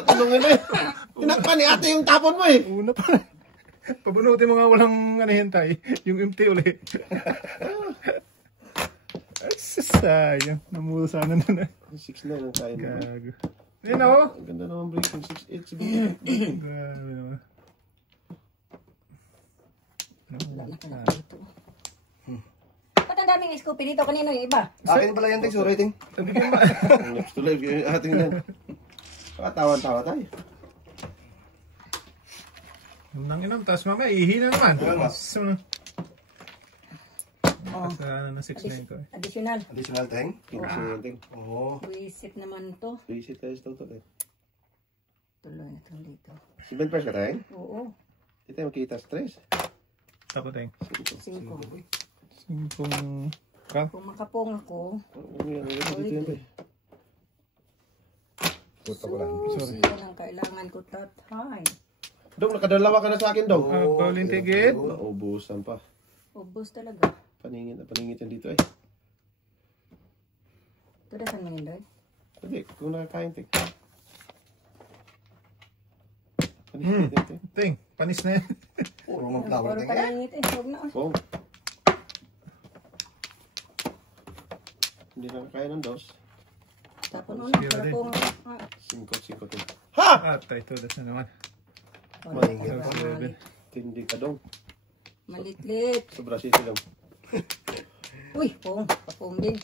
Tulungin eh. Tinakpan ni ate yung tapon mo eh. Una pa. Pabunutin mo nga walang hintay. Yung empty ulit. Ay, sayang. Namuro sana na. 6 na lang tayo. Gago. Yan o. Ang ganda naman breaking 6-8 siguro. Grabe naman. Ba't ang daming Scoopy dito? Kanino yung iba? Akin pala yan, Ting. Sorry, Ting. Next to live yung ating yan. Tawan-tawa tayo. Nang inam, tapos mamaya ihina naman. So, na 6 na ko. Additional. Additional, Ting. Ting. Oo. Wisit naman to. Visit tayo sa toto eh. Tuloy na ito dito. 7 pairs ka tayo? Oo. Hindi tayo makita stress. Tapos tayong 5. 5 ka. Kung makapong ako, Dito yun eh. Puta ko lang. sorry. Yan ang kailangan ko, tatay. Dong, nakadalawa ka na sa akin, Dong. Pauling tigit. Naubusan pa. Ubus talaga. Paningit na paningit yan dito eh. Ito na saan mo yun, Doy? Hindi, kung nakakain, Ting. Paningit yan, Ting. Ting, panis na yan. Puro mga flower, Puro Ting. paningit eh. Huwag na. Bong. Hindi nakakain ng dos. Tapon una. Sige, Para Doy. kung... 5, Ting. Atay, tulas na naman. Maningit. So, 7. Tindi ka, Dong. Malitlit. Sobra city, Dong. Uy, pong. Papong din.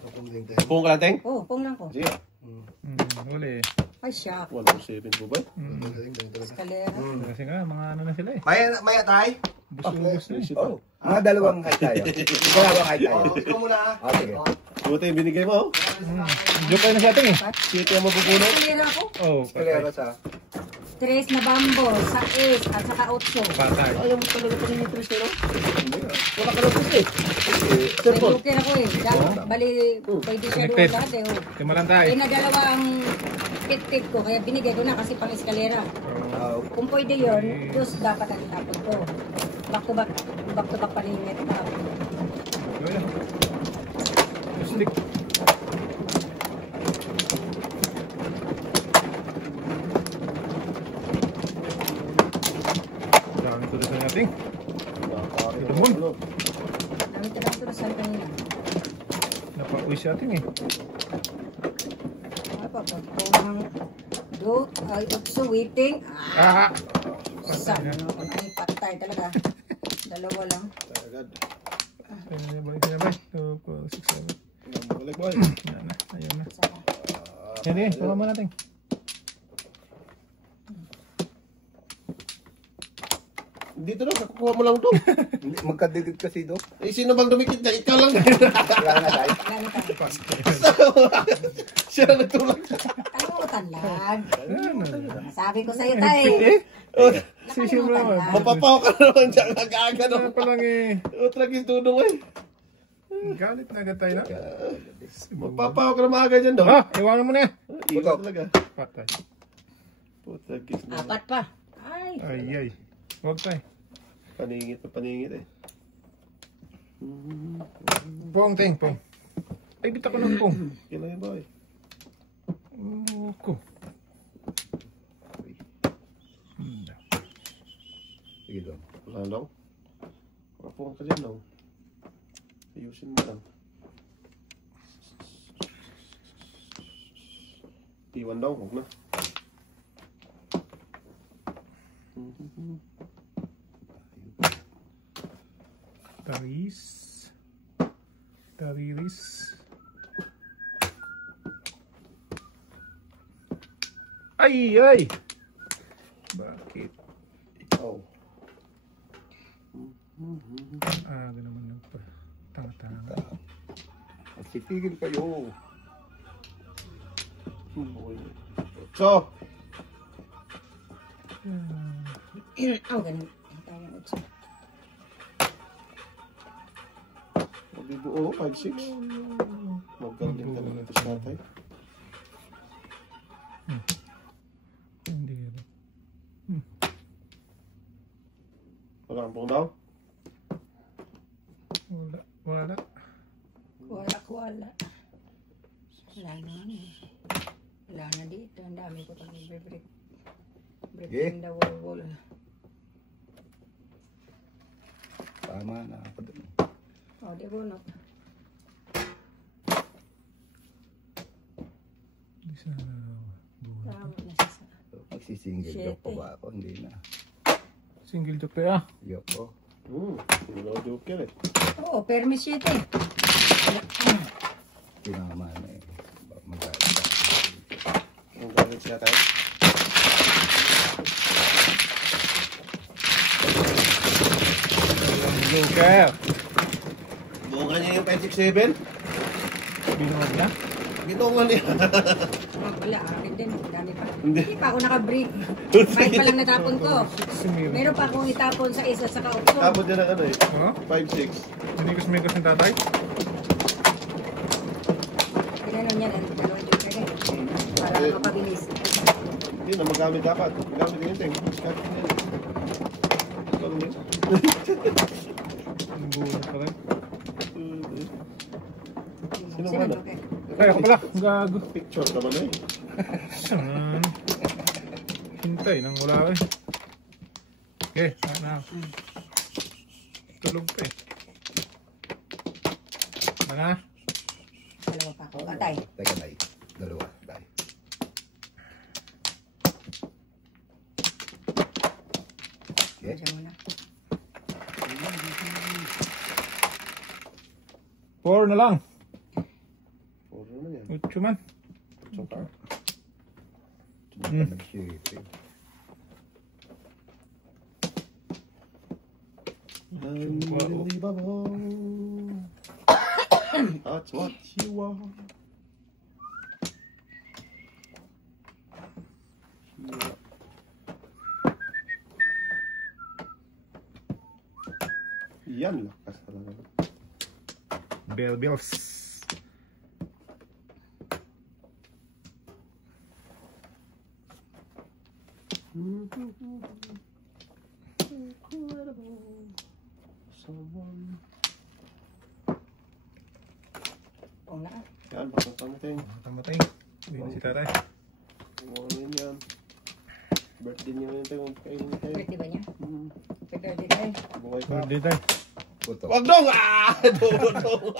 Tapos din, Ting. Pung ka lang, Ting? Oh, pong lang ko. Sige. Huli. Ay, shock. 107 po ba? Eskalera. Kasi nga, mga ano na sila eh. Maya, Tay. Bus-ubus na eh. Oh. Dalawang height tayo. Dalawang height tayo. Ikaw muna. Sige. Buti yung binigay mo, oh. Joke kayo na sa ating eh. City ang mapupuno. Eskalera ko. Oh, Kalera patay. sa... 3 na bambo, 6 at saka 8. Patay. Ayaw mo talaga pa rin yung Tristero. Wala ka lang kasi. May joker ako eh. Bali, pwede siya Connected. doon dati. Oh. Timalan tayo. Eh, nagdalawa ang tip-tip ko, kaya binigay ko na kasi pang eskalera. Kung pwede yun, dos dapat ang itapon ko. Back to back paninit. Wala. Stick. Dami tulis na natin. Dumon. Dami talaga ito sa kanina. Napakuwi si ating eh. Apa pa? Kung do, ay, so waiting. Ah! Saan? Ay, patay talaga. Dalawa lang. Agad. Balik na ba? 2, 4, 6, 7. Balik boy. Ayan na. Ayan na. Saka. Yan eh. Tama mo natin. Dito na, kakuha mo lang to. Magkadikit kasi do. Eh, sino bang dumikit na? Ikaw lang. Wala na, Tay. Wala na tayo. Siya na nagtulak. Kalimutan lang. Ayan. Sabi ko sa'yo tayo. Eh? Nakalimutan lang. Mapapaw ka naman dyan. Aga-aga Ano naman. pa lang eh. Utrak yung tudong eh. Galit na agad tayo na. Mapapaw ka naman aga dyan, Dong. Ah! Iwanan mo na yan. Iwan talaga. Patay. Utrak is na. Apat pa. Ay. Ay. Huwag tayo. Paningit na paningit eh. Pong, ting, pong. Ay, bita ko ng pong. Kailan yun boy? Ko. Sige, do. Wala Dong. Mapuha ka dyan, Dong. Ayusin mo lang. Iwan daw, huwag na. Tariris. Ay! Bakit? Oh. Aga naman lang pa. Tanga-tanga. Sitigil kayo. So, Oh, ganun. Tawag ko. mabibuo, 5-6. Magaling talaga ito sa tatay. Hindi rin. Wala ang pong daw. Wala. Wala. Wala na. Wala na dito. Ang dami ko pag break. Break Okay. in the wall. Tama na ako dun. Oh, di bunot. Isa na. Tama na siya. Magsisingle joke pa ba ako? Hindi na. Single joke kaya. Joke ko. Hindi na joker eh. Oo, permis 7. Tinama na eh. Magalit ka. Ang galit siya tayo. Joker. Bunga niya yung 567. Binuhat na. Bitungan niya. Oh, wala, akin din. Dami pa. Hindi. Hindi pa ako naka-break. 5 pa lang natapon ko. Meron pa akong itapon sa isa sa kaupo. Tapos niya ng ano eh. Ha? 5-6. Minikos-mikos ng tatay. Ginanon niya ng dalawang joker eh. Para mapabilis. Hindi na magamit dapat. Magamit din yung ting. Discarding niya. Ito lang yun. Ang buhay pa rin. Sino Sino ba na? joker? Ay, ako pala. Ang gago. Picture naman eh. Saan? Hintay nang wala eh. Okay, sana. Tulog pa eh. Mana? Dalawa pa ako. Atay. Teka, tay. Dalawa. Tay. Okay. Diyan muna. 4 na lang. Puro na yan. 8 man. Choker. Nag-shipping. Unbelievable. That's what you want. Yan, lakas talaga. Bell bills. Incredible. Someone. Oo na. Yan, baka pamiting. Tamatay. Uwi na si tatay. Kumain yan. Birthday niya na yun tayo. Kainin tayo. Birthday ba niya? Birthday tayo. Buhay ka. Birthday tayo. Puto. Wag dong! Ah! Dong!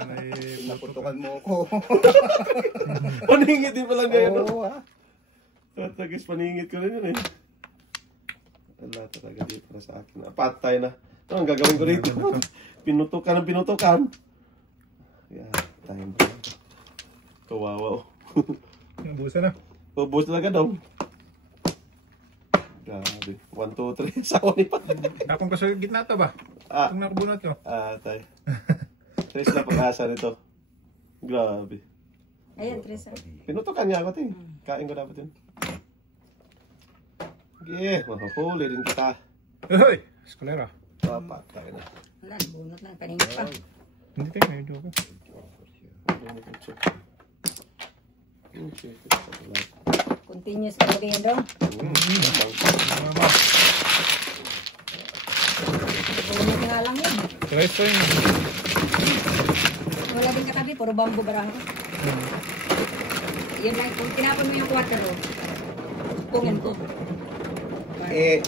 Ay, Naputukan mo ako. Paningit din pala ngayon. Oo, ha? Tatagis, paningit ko rin yun eh. Wala talaga dito para sa akin. Patay na. Ito ang gagawin ko rito. Pinutukan ng pinutukan. Yeah, time. Kawawa oh. nabusan na. Ubus talaga daw. Grabe. 1, 2, 3. Sawa ni pa. Akong kaso gitna to ba? Ah, Itong nakabunot ko. tay. Tres na pag-asa nito. Grabe. Ayan, Teresa. Pinutukan niya ako, ting. Kain ko dapat yun. Yeah, mahuli din kita. Hoy! Eskalera. Papatay na. Wala, bunot lang. Paningit pa. Hindi tayo, may joke. Continuous talaga yan daw. Mama. Bunot nga lang yun. Resto yun. Wala din katabi. Puro bamboo barang. Yun lang. Kung tinapon mo yung 4, pungin ko. Eh,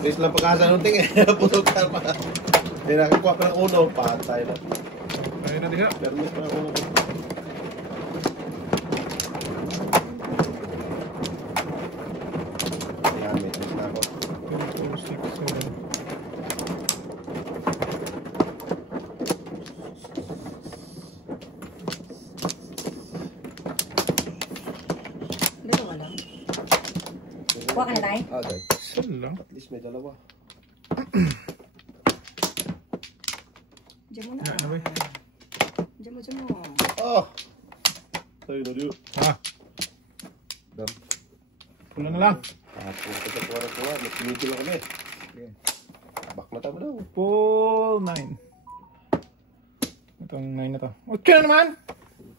tres lang pag-asa nung ting eh. Putukan pa. Hindi nakakuha pa ng uno. Patay na. Ayun na diha. Permis pa ng uno. Ayan, may tres na ako. 2, 6, 7. Dito ka lang. Kuha ka na tayo. Okay. Saan lang? At least may dalawa. Diyan mo na. Ano ba? Diyan mo, diyan mo. Oh! Tayo na diyo. Ah, Dam. pula na lang. Tapos ito kuha. Nagpinigil lang kami. Okay. Bak na tayo daw. Full 9. Itong 9 na to. Okay na naman!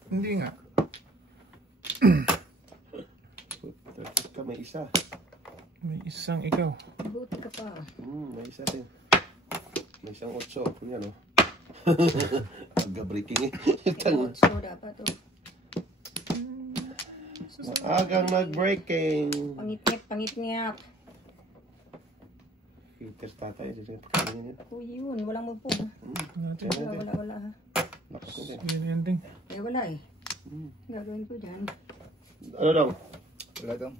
Hindi nga. Tapos ka, may isa. May isang ikaw. Buti ka pa. May isa din. May isang 8. Yan o. Pagka-breaking eh. So, dapat to. Agang nag-breaking. Pangit-ngap. Peter tatay, hindi siya pakainin yun. Kuya yun, walang magpo. Wala ha. Lakas mo din. Yan yan din. Eh wala eh. Gagawin ko dyan. Ano daw? Wala daw.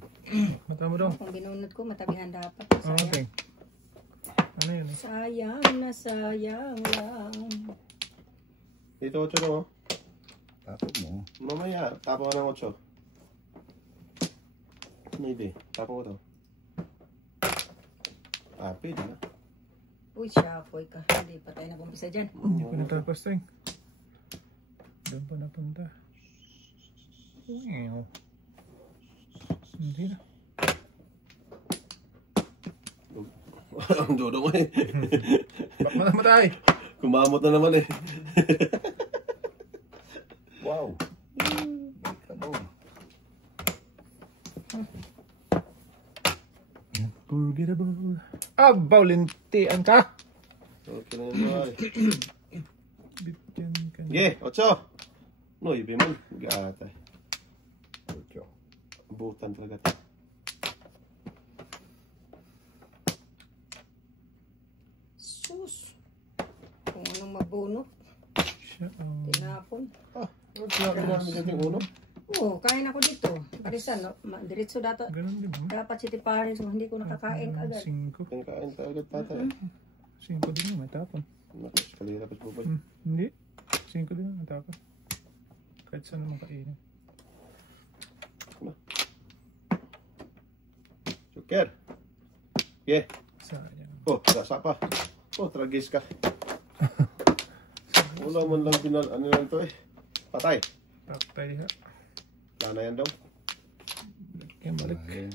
Mata mo daw. Kung binunod ko, matabihan dapat. Oh, okay. Ano yun? Sayang na sayang lang. Dito 8 daw, oh. Tapos mo. Mamaya, tapon ko ng 8. Maybe, tapon ko to. Pwede na. Uy, syapoy ka. Hindi pa tayo nag-umpisa dyan. Hindi ko natapos tayo. Doon pa napunta. Ew. Hindi na. Ang dodo ko eh. Bak na matay. Kumamot na naman eh. Wow. Ikaw. Unforgettable. Abaw, lintian ka. Okay na yun, boy. Bityan ka. Yeah, 8. No, ibe man. Gatay. Ocho. Butan talaga ito. Sus. Kung anong mabunot, Siya, tinapon. Sinabi namin dyan yung uno. Oo, kain ako dito. Parisan, no? Diretso ganun din ba? dapat City Paris. Hindi ko nakakain agad. 5. Ang kain talaga tatay. 5 din yung matapon. Naku, kalira pa sa bubay. Hindi. 5 din yung matapon. Kahit saan naman kainin. Joker. Yeah. Sayang. Oh, rasa pa. Oh, tragis ka. Wala man lang ano lang ito eh. Patay. Patay ha. Wala na yan daw. Kaya balik. Ayun.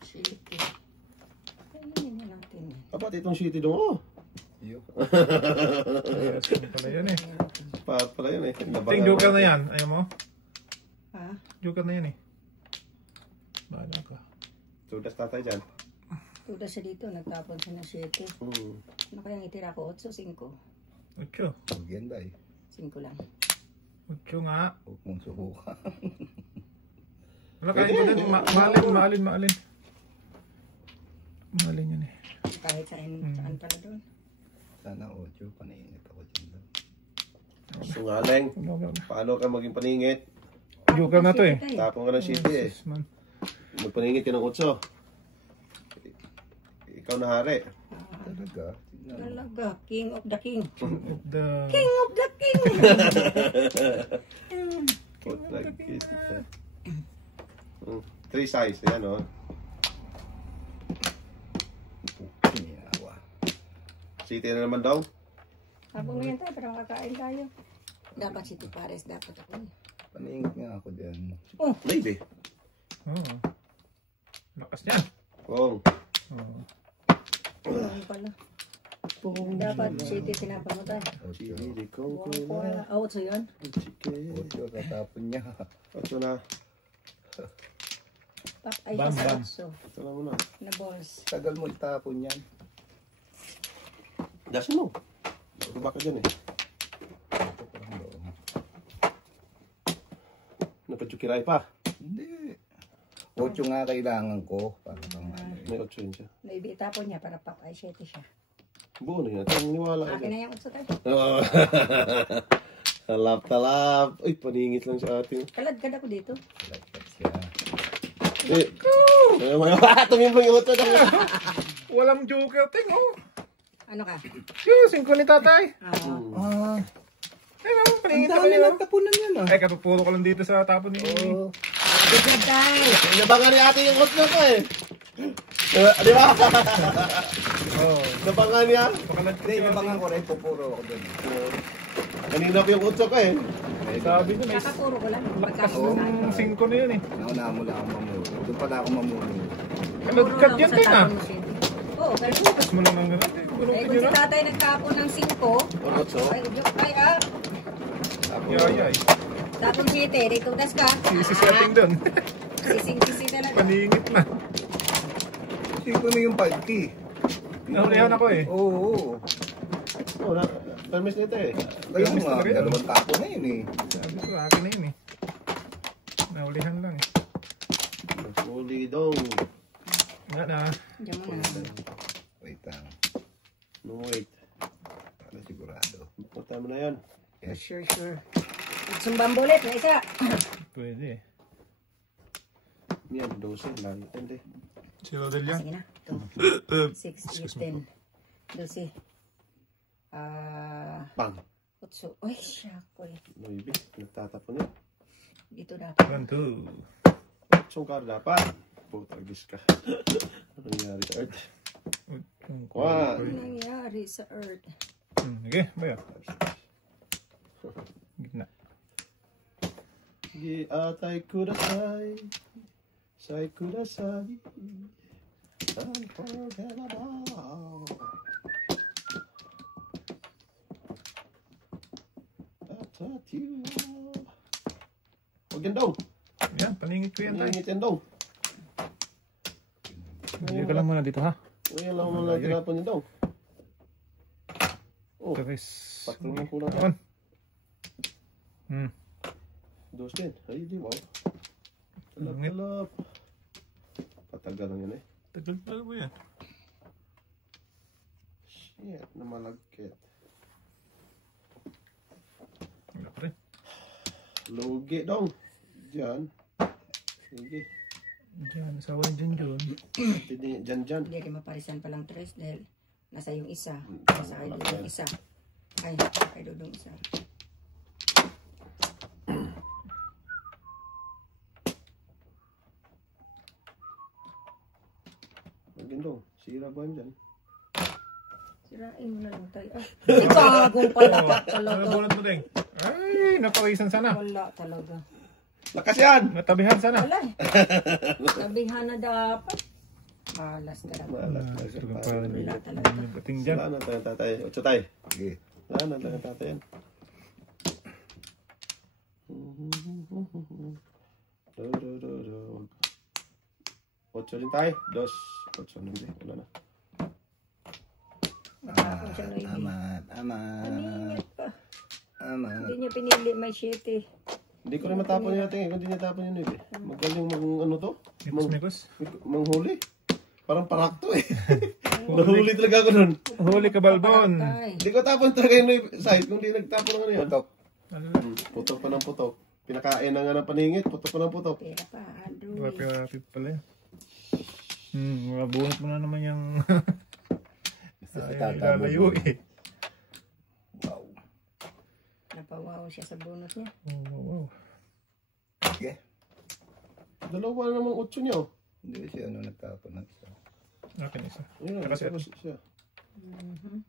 City. Kainin na natin. Dapat itong city doon. Oh. Iyo. Kaya saan pala yan eh. Pala yun eh. Ting joker na yan. Ayaw mo? Ha? Joker na yan eh. Bahala ka. Tudas tatay dyan. Tuda siya dito. Nagtapon siya ng 7. Ano kayang itira ko? 8, 5. 8. Huwag yan dahil. 5 lang. 8 nga. Huwag mong subukan. Wala kain ko din. Maalin. Maalin yan eh. Kahit saan pala doon. Sana ocho. Panainit ako dyan daw. Sungaling. Wala. Paano ka maging paningit? Joker na to eh. Tapon ka ng city eh. Yes, man. Magpaningit ka ng 8. Ikaw na hari. Talaga. Tignan mo. Talaga. King of the king. The... King of the king! Tragis. 3 size. Yan o. Sinawa. City na naman daw. Habang ngayon tayo, parang kakain tayo. Dapat City Paris, dapat ako. Panainit nga ako dyan. Maybe. Oo. Lakas niya. Kung. Oo. Ano pala? Dapat City tinapon mo tayo. Ocho. Hindi ko Out so yun? Ocho. Tatapon niya. 8 na. Ay, Bam, sa bam. outso. Ito na muna. Na balls. Tagal mo itapon yan. Dasin mo. Baba ka dyan eh. Ito parang doon. Napadjukiray pa. Hindi. Ocho nga kailangan ko. Para pang ano eh. May 8 yun siya. Maybe itapon niya para pak ay 7 siya. Buo na yun. Ang niwala ka Akin dyan. na yung outso tayo. Oh. Talap. Uy, paningit lang sa ating. Kalad ako dito. Laptop siya. Eh. Tumimplong yung 8 na. Walang joker, ting oh. Ano ka? Yung 5 ni tatay. Ah. Ayun, Ang paningin dami ako lang tapunan yan ah. Ay, katuturo ko lang dito sa tapon ni... Oo. Good tayo. Nabangan ni ate yung 8 ko eh. Di ba? Oo. Nabangan niya. Pakalag Hindi, nabangan ko rin. Pupuro ako dun. Kanina pa yung 8 ko eh. Sabi ko, may Kakaturo ko lang. lakas Pagkasunod. ng 5 na yun eh. Nauna mo lang ako mamuro. Doon pala ako mamuro. Kalagkat yan, ting ah. Oo, ganun. Tapos mo lang ng gano'n. Eh, Gulutin kung nyo si na. tatay nagtapon ng 5, ay, Yay. tapon 7, dito das ka. Sisi-setting doon. Sising-sisi talaga. Paningit na. Siko na yung 5K. Nahulihan ako eh. Oo. Wala. Permis nito eh. Kaya Permis nga, talaga yun. dalawang tapo na yun eh. Sabi ko, akin na yun eh. Naulihan lang eh. Huli dong. Wala na. Diyan mo na. Wait lang. No wait. Para sigurado. Punta mo na yan. Sure. Sumbang bulit na isa. Pwede eh. Yan, 12. Lalo. Hindi. Si Rodel yan. Sige na. 2, 6, 8, 10, 12. Pang. 8. Uy, siya ko eh. 9. Nagtatapon yun. Dito dapat. 1, 2. Sungkar dapat. Putagis ka. Ano nangyari sa Earth? Ano nangyari sa Earth? Okay, bayo. Gitna. Gi atay kudasai. Sai kudasai. Unforgettable. Atatiwa. Huwag yan daw. Yan, paningit ko yan tayo. Nangingit yan daw. Hindi ka lang muna dito ha. Huwag yan lang muna tinapon yan daw. Oh, Tapos. patro mo kulang ka. On. 2 din. Ay, di wow. Langit. Talap. Patagal lang yan eh. Tagal pa mo yan. Shit, na malagkit. Wala pa rin. Lugi dong. Diyan. Sige. Diyan, asawa ni Junjun. Diyan. Hindi rin maparisan palang tres dahil nasa yung isa. Nasa kay Dudong isa. Ay, kay Dudong isa. Magin dong. Sira ba yan dyan? Sirain mo na lang tayo. Ay, bagong pala ka Ano talaga. bunot mo, Deng? Ay, napawisan sana. Wala talaga. Lakas yan! Natabihan sana. Wala eh. Sabihan na dapat. Malas ka dapat. Malas na siya. Wala talaga. Bating dyan. Wala na tayo tatay. 8 tayo. Sige. Wala na tayo tatay yan. Ocho din tayo. 2. 8 hindi. Wala na. Matapon siya no Amat. Kaningit pa. Amat. Hindi niya pinili may shit eh. Hindi ko rin matapon yun natin eh. Kung hindi niya tapon yun eh. Magaling ano to? Mikos. Manghuli. Parang parak to eh. Nahuli talaga ako nun. Huli ka, Balbon. Ay, Hindi ko tapon talaga yun yung side. Kung di nagtapon ng ano yan. Putok. Putok pa ng putok. Pinakain na nga ng paningit. Putok pa ng putok. pera pa. Rapid pala yan. Mabunot mo na naman yung Sa ay, tatabo. ilalayo eh. Wow. Napawaw siya sa bonus niya. Wow. Sige. Dalawa na namang 8 niya oh. Hindi siya ano nagtapon ng isa. Akin isa. Ayun, Nakaset. tapos siya.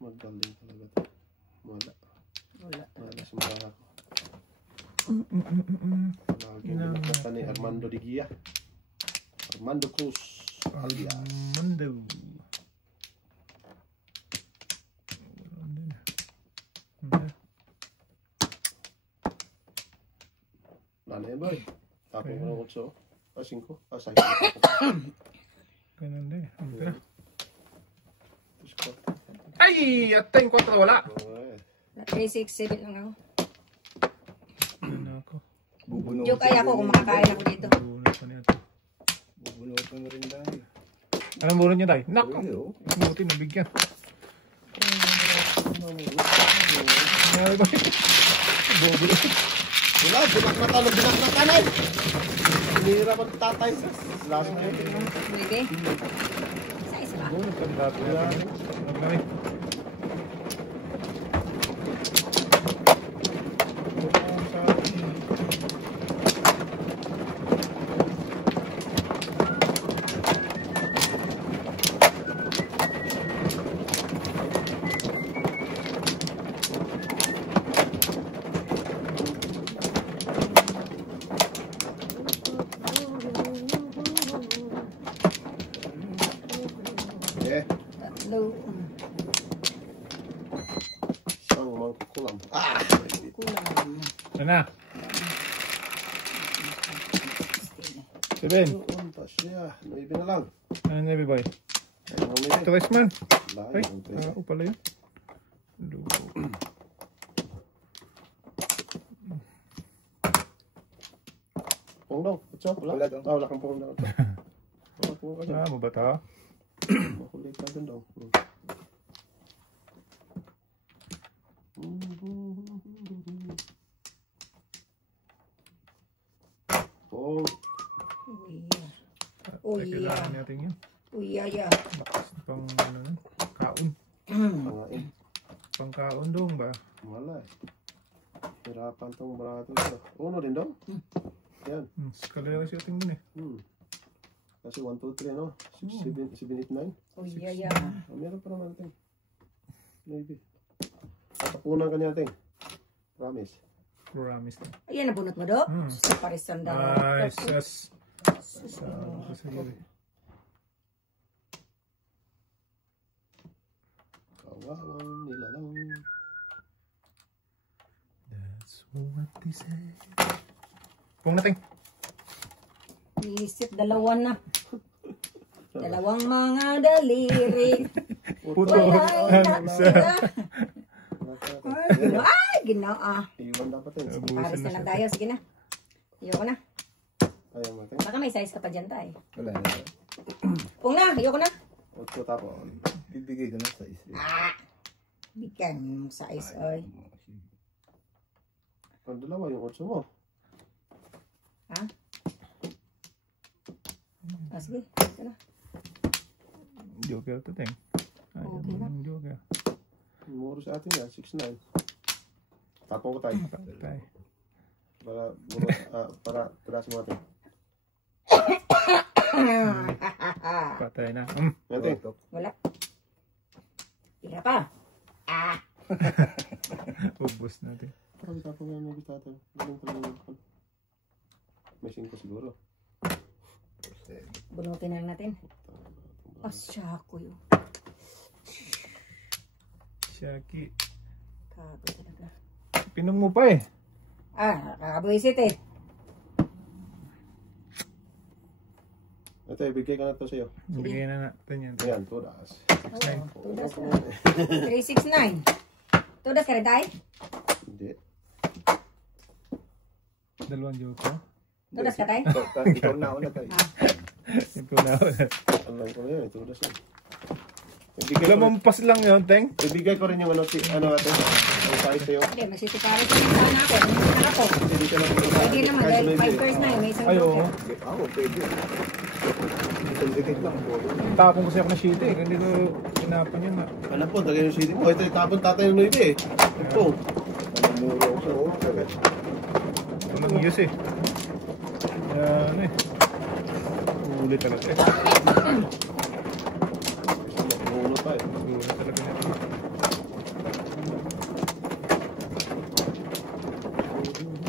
Magaling talaga to. Wala. Wala. Wala sa mga ako. Lagi nagkata ni Armando de Guia. Armando Cruz. Alias. Mando. Wala na yan boy. Tapos mo ng 8. 5. 6. Ganun din. Ano ka na? Squat. Ay! Atay ko kontra wala. 3, 6, 7 lang ako. Ano ako? Bubunutin. Joke ay ako kung makakain ako dito. Bunot pa niya ito. Bubunutin mo rin tayo. Anong bunot niya tayo? Nak! Pwede oh. Buti nabigyan. Ay ba? Bubulot. Wala, binakmata ng binakmatanan. Hinihirapan ng tatay. Last na yun. Pwede? Isa-isa lang. Bunot ang dato yan. Ano kami? Eh, Tatlo. isang mangkukulam. Ah! Kulang. Ano na? 7. Doon pa siya. 9 na lang. Ano na, boy? Ayun ang 9. Tres man. Ay, Layo ang 3. tao pala yun. Pungdong, utso, wala. Wala daw. Wala kang pungdong. Wala kang pungdong. Ah, mo ba to? Makulit ka dun daw. Pong. Uy, Kailangan natin yun. Uyaya. Pang ano nun? Kaon. Pangain. Pangkaon dong ba? Wala eh. Hirapan tong barato ito. Uno din daw. Yan. Skalera siya tingin eh. Kasi 1, 2, 3, no? 6, 7, 8, 9. Uyaya. Meron pa naman ting. Maybe. Tapunan ka niya ting. Promise. Promise na. Ayan, nabunot mo do? Sa parisan daw. Ay, sus. Saan ko sa iyo eh. Kawawang nilalang. That's what they say. Pong nating. Isip, dalawa na. Dalawang mga daliri. Puto. Walay Isa. na. Ay, ginawa. Iwan dapat eh. Paris na lang tayo. Sige na. Ayoko na. Ayaw mo ting. Baka may size ka pa dyan tayo. Wala na. Pung na, ayoko na. 8 tapo. Bibigay ko na sa isa. Bigyan mo size, oy. Ang dalawa yung 8 mo. Ha? Ah, sige. Ito na. Joker to ting. Ayaw Okay mo na. ng joker. Muro sa atin yan. 6-9. Tapong ko tayo. Patay. Para tirasin mo natin. Patay na. Natin. Wala. Tira pa. Ubus natin. Parang tapong yan may bitata. Galing pala yung may 5 siguro. Bunutin na lang natin. Asya ko yun. Shaki. Kago talaga. Pinom mo pa eh. Kakabuisit eh. Ito, ibigay ko na ito sa'yo. Bigay na natin yan. Ayan, tudas. Tudas ka. 369. Tudas ka rin tayo? Hindi. Dalawang joker. Tudas ka tayo? Ikaw na una tayo. Ito na. Alam ko na yun, tudas yun. Ibigay ko, Lamampas lang yun, Teng. ibigay ko rin yung ano natin. Ang size sa'yo. Hindi, magsisiparit yung sana ako. Ano ako? Hindi ka na pumunta. Pwede naman dahil 5 pairs na yun. May isang Ay, oo. joker. Oo, pwede. Dikit lang po. Tapon kasi ako ng shit eh. Hindi ko tinapon yun. Ano po, tagay yung city mo. Ito, tapon tatay yung Nuibe eh. Ito. Muro ko. Ito nag-use eh. Yan eh. Ulit talaga eh. Magulo pa eh. Ulit talaga na.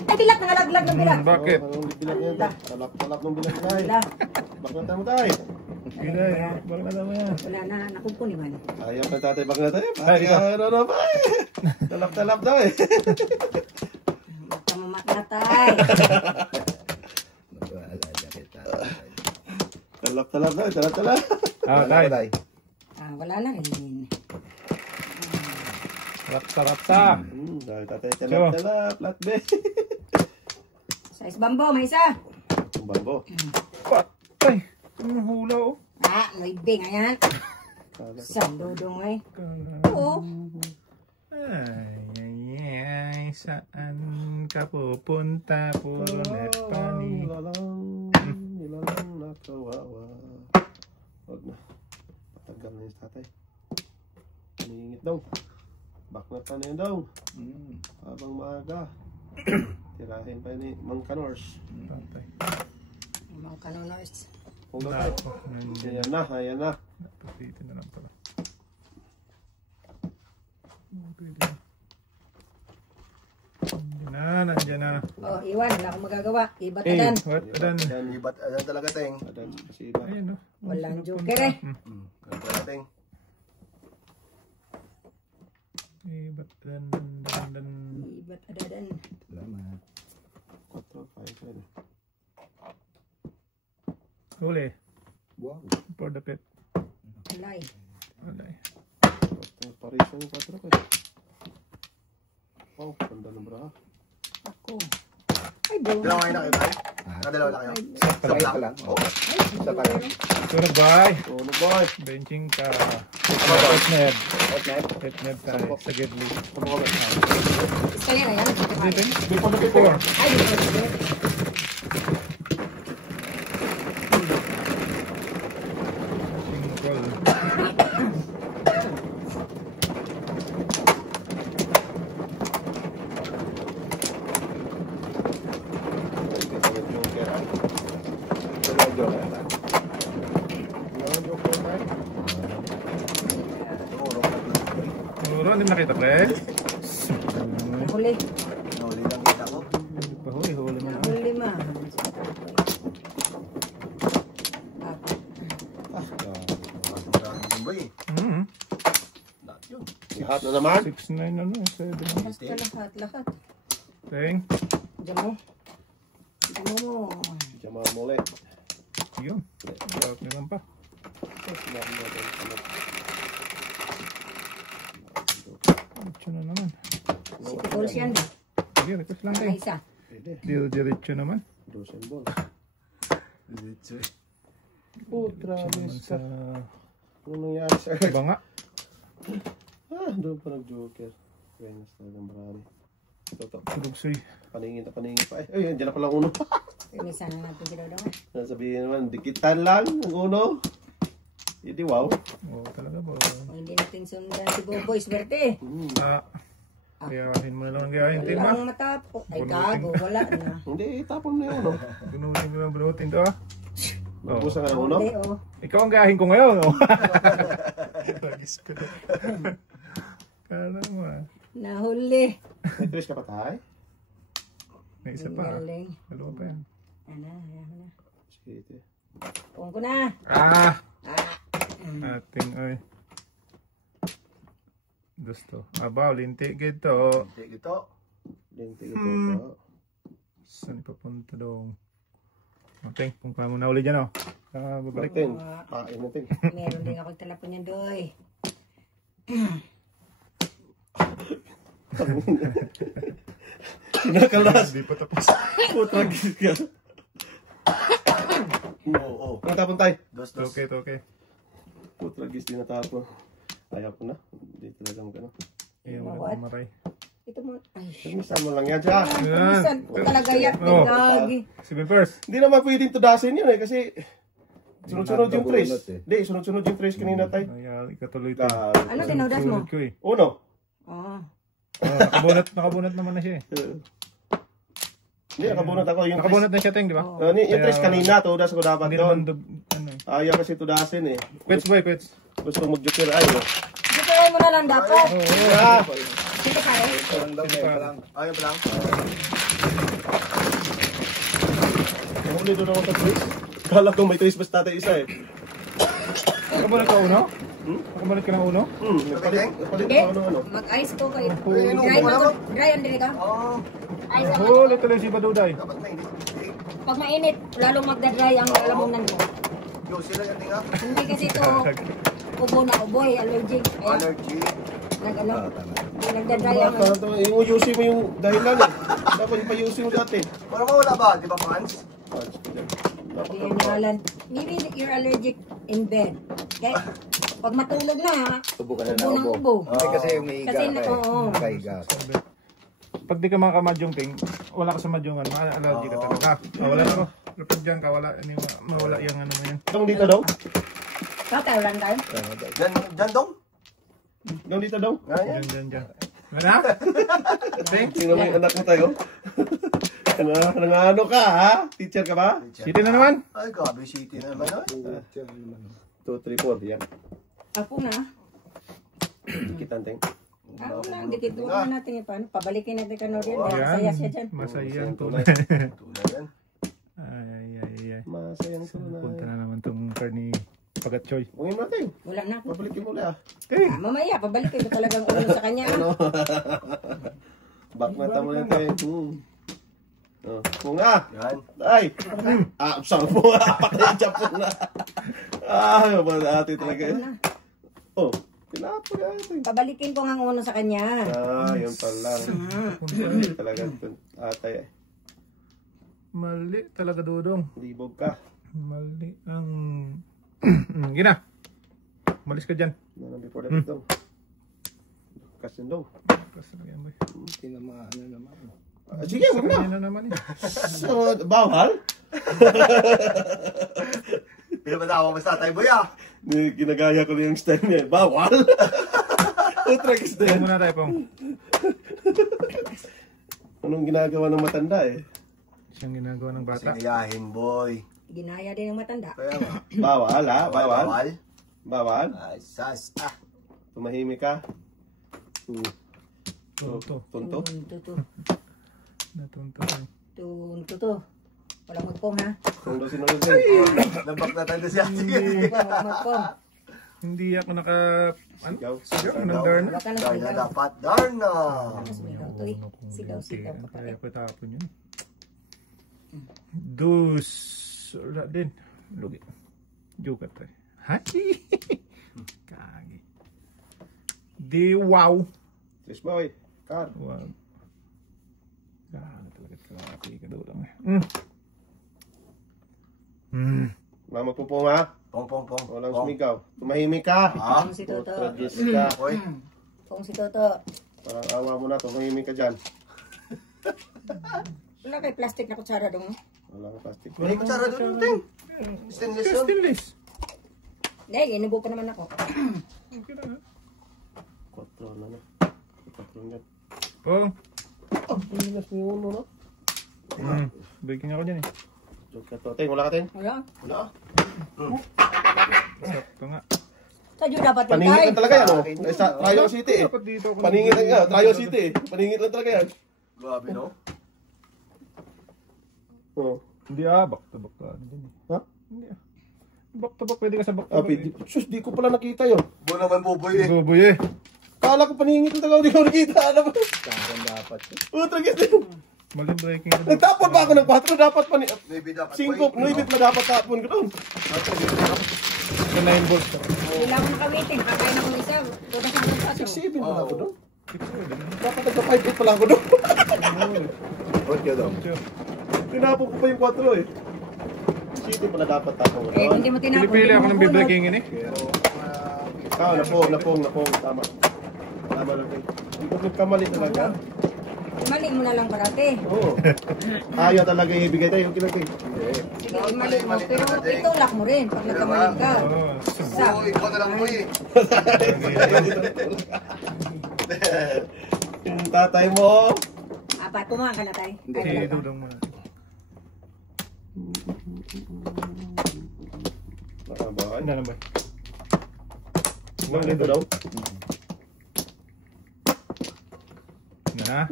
Ay, bilak! Nangalaglag ng bilak! Bakit? Anong bilang yan? Talap ng bilang tayo. Wala. Bakit tayo mo tayo? Hindi eh. Bakit na tama yan? Wala na. Nakumpuni man. Ayaw ka tatay, bakit na tayo? Ay, ikaw. Ano na ba eh? Talap daw eh. Baka mamatay. Wala na kita. Talap daw eh, talap. Ah, tayo. Wala na rin. Rapsa. Dahil tatay, So. talap, latbe. Size bambo, may isa. Ang bambo. Patay. Ang hula oh. May bing. Ayan. Kala ko. Sandodong eh. Oo. Ay, saan ka pupunta? Puro nepani. Nilalang na kawawa. Huwag na. Patagal na yung tatay. Naningit daw. Baknat pa na yun daw. Habang maaga. Tirahin pa ni Mang Kanors. Patay. Mga kanonors. Kung daw tayo. Ayan na, ayan na. Dito na lang pala. Pwede na. Nandiyan na. Oh, iwan. Wala akong magagawa. Ibat Hey, adan. what? Adan. Iba't alam talaga tayong. Adan, kasi iba. Ayun no. Walang joker eh. Ganito natin. Ba't dan. Ibat adadan. Salamat. 4, 5, 7. Huli. Wow. For the pet. Alay. Wala eh. Paris yung 4 ko eh. Oh, ganda ng bra. Ako. Ay, bro. Dalawa kayo na kayo, Tay? Dalawa na kayo? Sakto lang. Oo. Isa pa lang. Sunod bay. Ano ba? Benching ka. Etneb. Etneb. Etneb tayo sa Gedli. Eskalera yan. Dito. Hindi pa nakita. Ay, di ba? Singkol. Siguro, hindi mo nakita pre. Huli. Nahuli lang kita ko. Huli mo na. Huli ma. Boy. Lahat yun. Lahat na naman. 6-9 ano, 7. Basta lahat. Teng. Diyan mo. Diyan mo. Diyan mga muli. Yun. Sarap nilang pa. Diretso na naman. City Calls yan. Hindi, request lang Ay, tayo. isa. Diretso naman. Dosen ball. Diretso eh. Putra, Naman sa ano nangyari sa Earth? banga. Doon pa nag-joker. Venus talagang marami. Ito. Tulugsoy. Paningin pa. Ay, dyan na pala ang uno. Minsan na natin ginagawa. Sabihin naman, dikitan lang ang uno. Hindi, wow. Oo, talaga ba? O, hindi natin sundan si Boboy. Swerte. Gayahin mo na lang ang gayahin. Team Wala ha? ang matapo. Ay, gago. Wala na. Hindi, tapon na yung uno. Gunutin mo lang bunutin to ha? Nabusan ka ng uno. Hindi, oh. Ikaw ang gayahin ko ngayon. Oh. Lagis ko na. Kala mo ha? Nahuli. May twist ka pa tayo? May isa pa. Galing. Dalawa pa yan. Ano, ayan mo na. Sige, ito. Puong ko na. Ating ay. Gusto. Abaw, linti gito. Take ito. Linti ito pa. Saan ipapunta dong? Okay, kung ka mo na uli dyan oh. Balik Babalik. din. Pain natin. Meron din ako talapon yan, Doy. Kinakalas. Hindi pa tapos. Putra, ka. Oo. Ang tapon tayo. Dos. Okay. Putra, gis din natapon. Ayaw ko na. Hindi talaga mo gano'n. Ayaw mo What? na maray. Ito mo. Ay, Minsan mo lang yan siya. minsan ko talaga yan. Oh. Gagi. Sige first. Hindi naman pwedeng tudasin yun eh. Kasi sunod-sunod yung trace. Nabunot eh. Hindi, sunod-sunod yung trace kanina tayo. Ay, ikatuloy to. Ano tinawdas mo? Sunod ko eh. Uno. Oo. Nakabunot naman na siya eh. Hindi, nakabunot ako. Yung Nakabunot na siya, Teng, di ba? yung trace kanina, tudas ko dapat Hindi naman, doon. ano eh. Ayaw kasi tudasin eh. Pets boy, pets. Gusto mag-joker ay. Dito mo na lang dapat. Ah! Dito pa eh. Parang daw, Sige pa. parang. Ayaw pa lang. Mahuli doon ako sa trace. Kala ko may trace basta tayo isa eh. Nakabunot ka uno? Nakabunot ka ng uno? Napalit Hindi. ako ano. Mag-ice ko kayo. Ay, ano, Dry wala mo. ba? Dry ang dili ka. Oo. Ice ako. Huli tuloy si Baduday. Dapat mainit. Pag mainit, lalong magdadry ang lalamunan mo. Yo, sila yan tinga. Hindi kasi ito ubo na ubo eh. Allergic. Kaya Allergy. nag-ano. Nagdadry ang Yung uyusin mo yung dahilan eh. Dapat yung payusin mo dati. Para mawala ba? Di ba, fans? Ngalan. Maybe you're allergic in bed. Kaya pag matulog na, Ubo ka na ubo ng ubo. ubo. Hindi kasi umiiga Kasi, ka eh. oo. Nakahiga ka. Pag di ka makamadyong, Ting, wala ka sa madyongan, ma-allergy ka talaga. Wala ko. Kapag dyan ka, mawala yung ano mo yan. Dong dito dong. Kataw lang tayo. Diyan dong. Dong dito dong. Ganyan. Dyan. Wala? Ting? Tingnan mo yung anak mo tayo. Ano ka ha? Teacher ka ba? City na naman. Ay, grabe, city na naman. 2, 3, 4. Yan. Ako na. Kitan ting. Ako na. Dikit doon natin yung paano. Pabalikin natin ka na rin. Masaya siya dyan. Masaya ang tunay. Tulad yan. Ay. Masayang tunay. Punta na naman tong car ni Pagatchoy. Huwag mo natin. Wala na ako. Pabalikin mo ulit ah. Mamaya, pabalikin ko talagang ulo sa kanya. Back mata mo natin. Kung nga. Yan. Ay! Saan mo nga? Patay dyan po nga. Ate talaga eh. Ako na. Oh, pinapo natin. Pabalikin ko nga ang ulo sa kanya. Yun pala. Talaga atay eh. Mali talaga, Dudong. Libog ka. Mali ang... Gina. Malis ka dyan. Nalang before the dong. Kasi dong. Kasi na yan, boy. Tinamaan na naman. Sige, Sa huwag na. kanya na naman eh. So, bawal? Pinapatawa mo sa tatay boy ah. Ginagaya ko na yung style niya. Bawal? Utragis Tingnan din. muna tayo, Pong. Anong ginagawa ng matanda eh? Siyang ginagawa ng bata. Siniyahin boy. Ginaya din ng matanda. Kaya nga. Bawal ha? Bawal? Bawal. Bawal? Ay, sas. Ah. Tumahimik ka? Tunto. Tunto? Tunto. Natunto. Tunto. Walang magpong ha. Tunto sinunod din. Lambak na tayo siya. Walang magpong. Hindi ako naka... Ano? Sigaw. Sigaw. Anong Darna? Wala ka nang Darna sigaw. dapat. Darna. Sigaw to eh. Sigaw pa Kaya pare. ko tapon yun. Dus. Wala din. Lugi. Jukat tayo. Hachi! Kagi. Di wow. Tris boy. Kar. Wow. Gano'n talaga kalaki ka doon lang eh. Mga magpupong ha? Pong. Walang Pong. sumigaw. Tumahimik ka. Ah. Pong si Toto. Utragis ka. Boy. Pong si Toto. Parang awa mo na. Tumahimik ka dyan. Wala kay plastic na kutsara dong. Wala kang plastic. May kutsara doon yung ting. Stainless yun. Stainless. Hindi, inubo pa naman ako. Okay na nga. 4 na na. 4 na. Pong. Oh, pinilas mo yung uno no? Baking ako dyan eh. Joke ka to. Ting, wala ka ting? Wala. Wala. Sakto nga. Sadyo dapat yung Paningit tay. lang talaga yan, oh. Sa Trial City eh. Dapat dito ako. Paningit lang yan, Trial City eh. Paningit lang talaga yan. Grabe no? Oh. Hindi back to back ka. Dyan eh. Ha? Hindi back to back, pwede ka sa back to Ah, back. pwede. Sus, di ko pala nakita yun. Bo naman boboy eh. Boboy eh. Kala ko paningit lang talaga, di ko nakita. Ano ba? Saan dapat yun? Utragis din. Maling breaking ka doon. Nagtapon ba ako ng 4? Dapat pa ni... Maybe dapat 5, 9 pa dapat tapon ko doon. Sa 9 volts ka. Hindi lang ako nakawiting. Kakain ako ng isa. Tudas ako ng paso. 6-7 pala ako doon. 6 Dapat nagka-5-8 pala ako doon. Otyo daw. Tinapon ko pa yung 4 eh. 7 pala dapat tapon ko Eh, doon. hindi mo tinapon. Pinipili ako ng bunot. bibreakingin eh. Napong. Tama lang eh. Hindi ko nagkamali talaga. Mali mo na lang parati. Oo. Ayaw talaga ibigay tayo. Okay. Sige, mali mo. Pero itulak mo rin pag nagkamali ka. Oo. Sa. Oo, ikaw na lang boy eh. Yung tatay mo. Apat, kumahan ka na tayo. Si Dudong mo. Nakabahan. Ano ba? Nang dito daw. Na.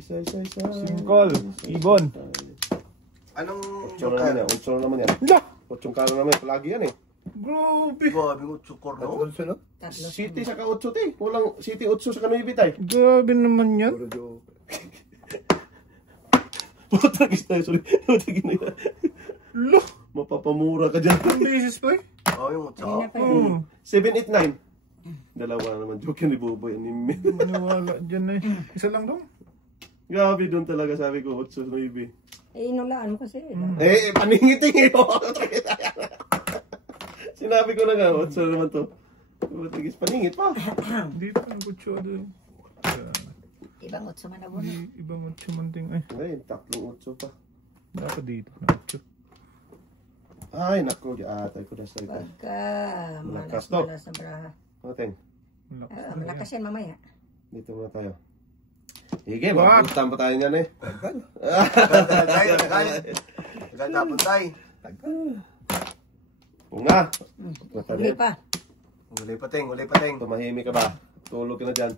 Say. Singkol. Ibon. Anong Utsura naman yan. Utsura naman yan. La! Utsong karo naman. Palagi yan eh. Grabe. Grabe mo, tsukor no? Sunod? Tatlo. City sa ka-utso te. Walang City utso sa kanuibit ay. Grabe naman yan. Puro joke. Putagis tayo. Sorry. Putagis na yan. Lo! Mapapamura ka dyan. Ang bisis pa eh. Oo, yung Kanina utsa. pa yun. 7, 8, 9. Dalawa na naman. Joke yan ni Buboy. Anime. Maniwala dyan eh. Isa lang dong. Grabe doon talaga sabi ko. Utso sa nuibi. Eh, inulaan mo kasi. Paningiting eh. Sinabi ko na nga. Utso naman to. Putagis. Paningit pa. Dito ang kutsyo doon. Ibang utso man na mo. Ibang kutsyo manting ay. Ngayon, tatlong utso pa. Dapat dito na kutsyo. Ay, naku. Atay ko na sa ito. Pagka Malakas to. malas na braha. Ating. Malakas yan mamaya. Dito muna tayo. Sige, mabutan pa tayo nga eh. Tagal tapon tayo. Oo nga. Huli pa. Uli pa ting. Tumahimik ka ba? Tulog ka na dyan.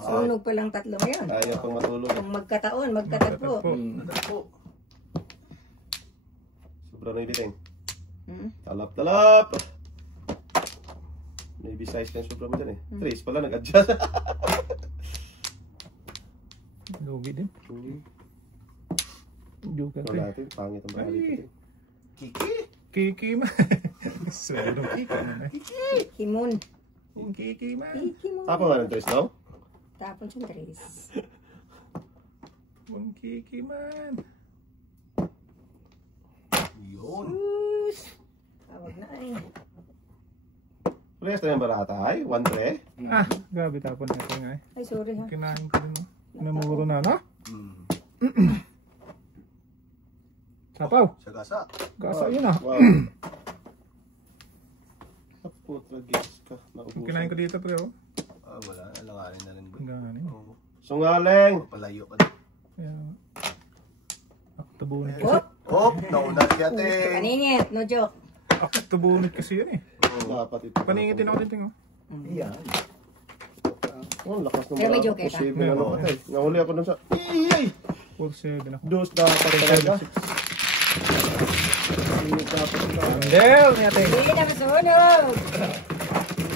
Sunog pa lang tatlo ngayon. Ayaw pang matulog. Kung magkataon, magkatagpo. Sobrang na ibiting. Hmm? Talap. Maybe size ka yung sobra mo dyan eh. Trace pala, nag-adjust. Lugi din. Joker Ito eh. natin, pangit ang bahali ko. Kiki. Kiki man. Sabi nung Kiki man eh. Kimon. Yung Kiki man. Kimon. Tapa nga ng trace now? Tapon siya, Trace. Bang Kiki man. Yun. Tawag na eh. Resta yung barata ay, 1-3. Ah, grabe tapon natin nga eh. Ay, sorry ha. Kinain ko din. Namuro na, no? Sapaw. Sagasa. Gasa yun ah. Wow. Apo, tragis ka. Kinain ko dito pre, oh. Ah, wala. Alanganin na rin ba? Ganin. Oo. Sungaling! Palayo ka na. Kaya, aktabunit Oh, kasi. Oh, nauna si ate. kaningit, no joke. Aktabunit kasi yan eh. Dapat ito. Paningitin ako din, ting, oh. Yan. Oh, lakas ng Pero may barata. joke ka. Posible na napatay. Nahuli ako dun sa... Iyay! 4-7 ako. Dos dapat talaga. Hindi dapat ito. Andel, niya ting. Hindi na masunog.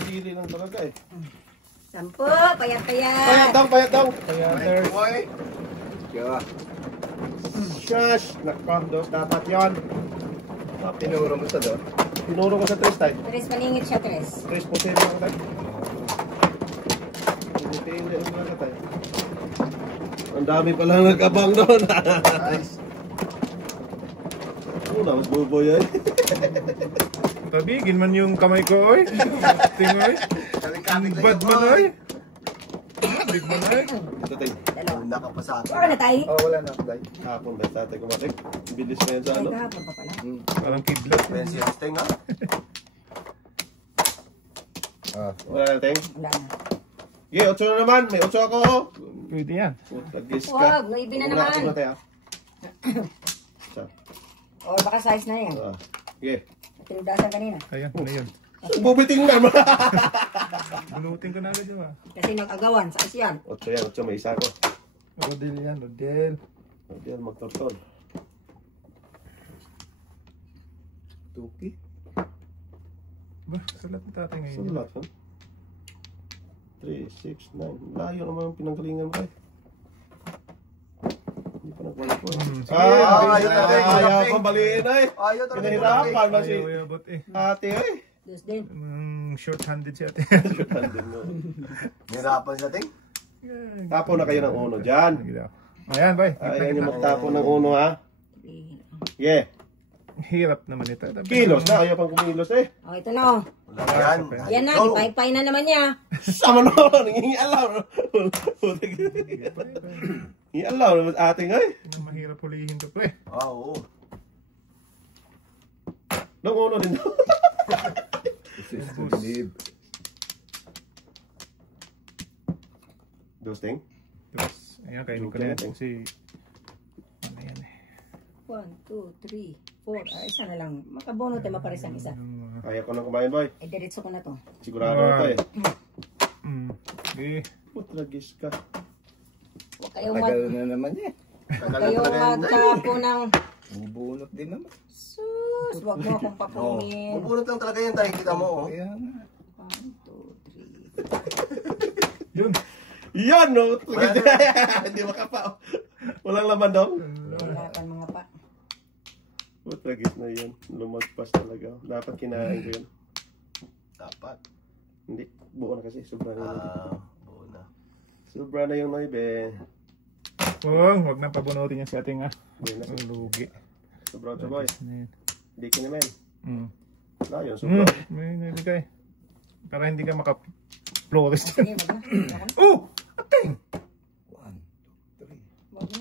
Sili lang talaga eh. 10, Payat payat-payat. daw, payat daw! Kaya, third. Boy. Kaya, Shush! Nako, dos dapat yon. tinuro mo sa doon. Tinuro ko sa 3 tayo. Tres paningit siya, tres. 3% lang tayo. Hindi lang tayo. Ang dami palang nagkabang doon. Nice. Una, mas buboy ay. Tabigin man yung kamay ko, oy. Ting, oy. Kaling-kaling lang Bad yung man, boy. oy. Big man, oy. Ito tayo. Dalawa. Nauna ka pa sa akin. Wala na tayo. Oh, wala na ako dahil. Hapon ba tatay kumatik? Bilis na yan sa Ay, ano? kahapon pa pala. Parang kidlat. Bensi Hasteng ha. Wala na tayo. Wala na. Okay, 8 na naman. May 8 ako. Pwede yan. Putagis ka. Wag, may ibi na naman. Una tayo. Isa. O baka size na yan. Okay. Tinudasan kanina. Ayan, ano yun? Bubiting na. Bunutin ko na agad yun, ah. Kasi nag-agawan sa asyan. 8 yan. 8 may isa ko. Rodel yan, Rodel. Hindi yan magtortol. Tuki. Ba, salat na tatay ngayon. Sulat ha? 3, 6, 9. Layo naman ang pinanggalingan mo tayo. Hindi pa nagwala ko. Sige, ayaw talaga yung Ayaw lapeng. pambaliin ay. Ayaw talaga yung Pinahirapan na si Ayaw, but eh. ate ay. Dus din. Short-handed si ate. Nirapan sa ating. Tapo na kayo ng uno dyan. Ayan, bay. Ayan yung magtapo ng uno ha. Yeah. Hirap naman ito. Kilos na. Ayaw pang kumilos eh. O, ito na. Wala yan. Yan na, Go. ipay-pay na naman niya. Sama na. Nangingialaw. Nangingialaw naman ating ay. Mahirap hulihin to, pre. Ah, oo. Nung uno din. Susunod. Dosting. Tapos, ayan, kainin ko na yan. Kasi, ano yan eh. 1, 2, 3, 4. Ay, isa na lang. Makabono tayo mapares ang isa. Kaya ko nang kumain boy. Ay, diretso ko na to. Sigurado na to eh. Okay. Putragis ka. Huwag kayong Tagal na naman eh. magtapo ng... Bubunot din naman. Sus, huwag mo akong Oo. papunin. Bubunot lang talaga yan tayo. Kita mo, oh. Kaya nga. 1, 2, 3. Yun. Yan no. Hindi makapa. Walang laman daw. Wala pa mga pa. Putragis na yan. Lumagpas talaga. Dapat kinain ko yun. Dapat. Hindi. Buo na kasi. Sobra na yun. Oo na. Sobra na yung noibe. Huwag na pabunutin yan si ating ah. Hindi na. Ang lugi. Sobra to boy. Ayan. Hindi kinamen. Mm. Layon. Sobra. May nabigay. Para hindi ka maka-flores Sige, dyan. wag na. Wag na. Oh! Ating! 1, 2, 3. Wag na.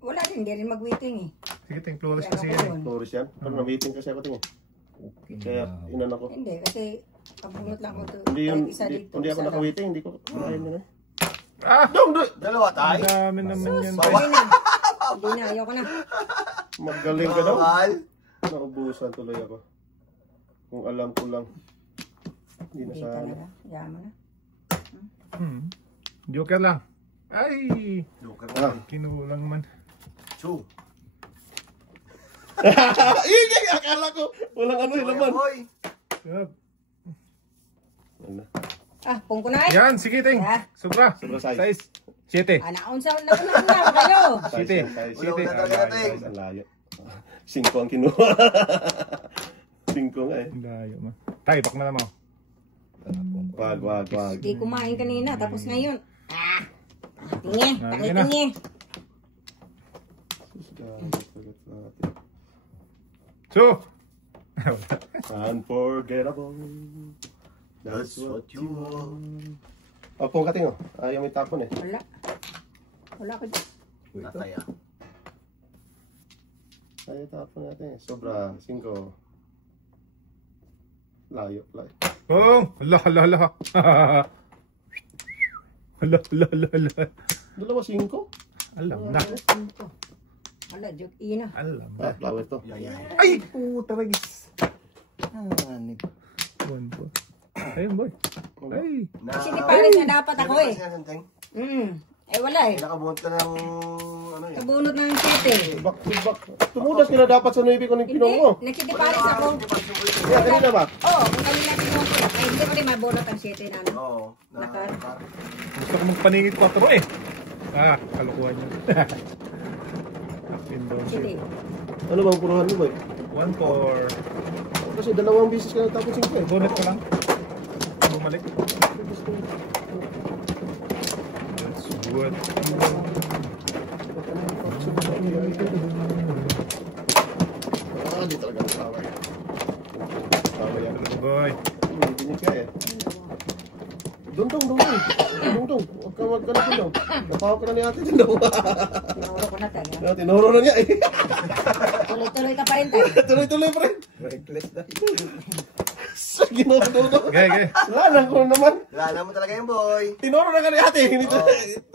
Wala din, hindi rin mag-waiting eh. Sige, ting flores Kaya kasi ako yan eh. yun. Tourist yan. Pero na-meeting kasi ako tingin. Okay. Kaya inan ako. Hindi, kasi pabunot lang ko to. Hindi yun. Kahit isa Hindi dito, hindi ako isa lang. naka-waiting. Hindi ko kinain yun eh. Ah! Dong! Dalawa Ang tayo. dami naman yan. Hindi na. Hindi na, ayoko na. Magaling ka daw. Bawal. Naubusan tuloy ako. Kung alam ko lang. Hindi na Hindi sana. talaga. Yaman na. Joker lang. Ay! Joker Ah. na. Kinulang man. Chu. Ingay! Akala ko walang ano yung laman. Boy. Yup. Ano? Ah, pong ko na eh. Yan, sige ting. Ah. Sobra. Sobra size. 7. Ah, naunsa na kayo. Siti. Size. Siti. Wala na natin. Size ang layo. 5 ang kinuha. 5 nga eh. Ang layo man. Tayo, bak na naman. Wag. Hindi kumain kanina, tapos ngayon. Ah! Tingi, Ah, takay yun na. tingi. So! Unforgettable. That's what you want. Pong kating oh. Ayaw may tapon eh. Wala. Wala ko dyan. Wait, Natay ah. Ayaw tapon natin eh. Sobra. 5. Layo. Pong! Hala, hala, hala. Hala, hala, hala, hala. Dalawa 5? Alam na. Wala, joke. Ina. Alam na. Flower to. Yayay. Ay! Puta ragis. Hanip. Buwan po. Ayun, boy. Ay! Kasi di pares na dapat ako eh. Santeng. Eh wala eh. Nakabunot ka ng ano yun. Kabunot ng 7. Back to back. Tumudas nila dapat sa 9 ko ng Hindi. pinong mo. Nagsitipares ako. Kaya kanina ba? Oo, kung kanina pinunod ko. Eh, hindi ko rin mabunot ang 7 na ano. Oo. Nakar. Gusto ko magpaningit 4 eh. Ah, kalukuhan yun. Sige. Ano bang puruhan mo boy? 1 for... Kasi 2 bisis ka natapos 5 eh. Bonnet ko lang. Bumalik. That's what you want. Hindi talaga nasaway. Nasaway yan. Hello, boy. Hindi ka eh. Dundong. Huwag ka na dundong. Napahaw ka na ni ate dundong. Tinuro ko na tayo. Tinuro na niya eh. Tuloy-tuloy ka pa rin tayo. Tuloy-tuloy pa rin. Reckless na. Sa ginawa dundong. Okay. Lalang ko naman. Lala mo talaga yung boy. Tinuro na ka ni ate. Hindi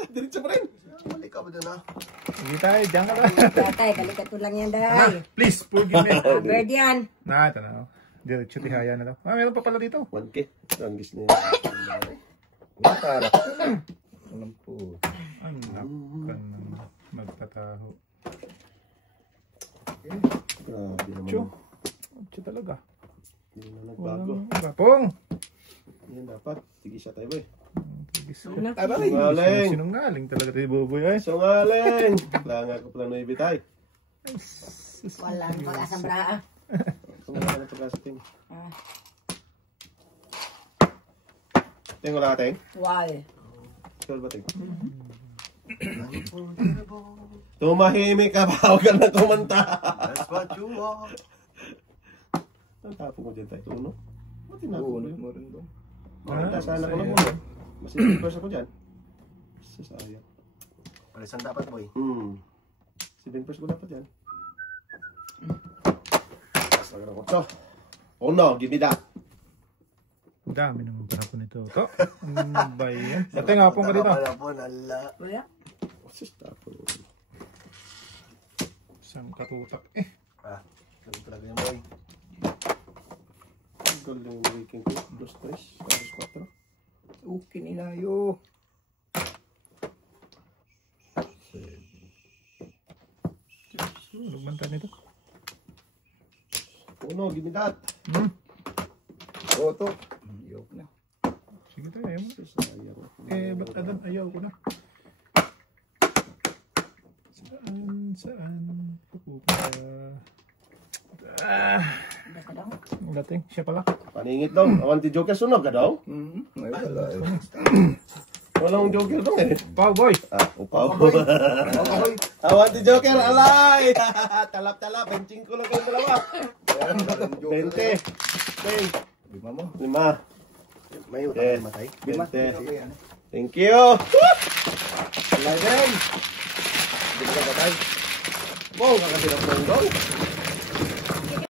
diretso pa rin. Balik ka ba doon ah? Sige tayo, dyan ka lang. Tatay, balikat ko lang yan Ah, dahil. please, forgive me. Bird yan. Nah, ito na. Diretso tihaya na daw. Ah, meron pa pala dito. 1K. Ranggis niya. Wala para. Walang po. Anak ka ng magtataho. Grabe naman. Chu. Chu talaga. Hindi na nagbago. Kapong! Yan dapat. Tigisa tayo boy. Aray! Sinungaling. Sinungaling talaga tayo buboy ay. Sungaling. Langa ko pala no ibitay. Walang pag-asang braa. Sungaling na pagkasa ting. Ah, Ting wala ka ting? why? Sure ba ting? Tumahimik ka ba? Huwag ka na kumanta. That's what you want. Ang tapo mo dyan tayo. Tuno? Ba't tinapo mo Bunot yun? mo rin doon. Maganda sana ko na muna. Mas first ako dyan. Sasayang. Palisan dapat boy. 7 first ko dapat yan. Basta ka na 8. Oh no, give me that. Ang dami naman para po nito. Ito. Ano ba yan? Dati nga pong ka dito. Wala po, nala. Wala. What's this tapo? Isang katutak eh. Ah, ganun talaga yung boy. Galing breaking ko. 2, 3, 4. Okay, nilayo. Lugbanta nito. Oh no, give me that. Oto. Yok na. Sige tayo, ayaw mo. Sasayang. Eh, ba't adan? Ayaw ko na. Saan? Pupunta. Basta daw. Ang dating, siya pala. Paningit daw. Awanti joker sunog ka daw? May wala. Walang joker daw eh. Pau, boy! Upaw. Awanti joker, alay! Talap-talap, benching ko lang kayong dalawa. 20. 10. 5 mo. 5. May utang Yes. na matay. 20. Thank you! 11. Hindi ka patay. Wow, kakasinap ng dong.